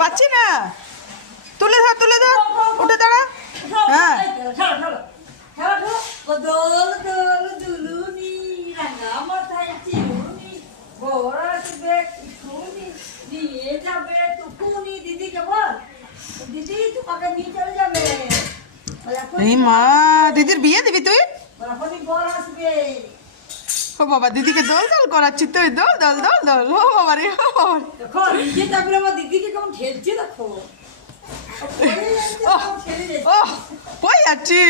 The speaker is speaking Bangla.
পাচ্ছি না, তুলে ধর তুলে ধর, উঠে দাঁড়া। হ্যাঁ এই মা, দিদির বিয়ে দিবি তুই? ও বাবা, দিদিকে দোল দোল করাচ্ছি তুই, দোল দোল দোল দোল। ও বাবা রে, দিদিকে কেমন ঠেলছে দেখো। ও পড়ে যাচ্ছি।